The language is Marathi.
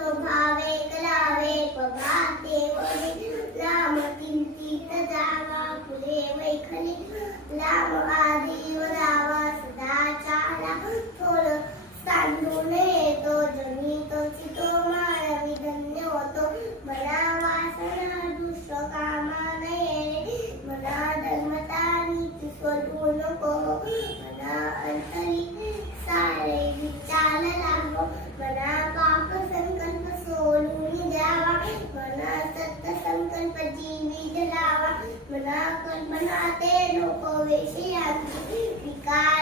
भावे कलावे प्रभाते वने लाम किंचित जावा फुले वैखली लाम आधी वरावा सदाचारा थोर सांडून येतो जनी तो चितो मानवी धन्य होतो मना वासना दुष्ट कामा नये मना धर्मता नीती सोडू नको मना अंतरी सारे विचार लागो मना पाप संकल्प सोडून द्यावा मना सत्य संकल्प जीवित लावा मना कल्पना ते नको विषयांची विकार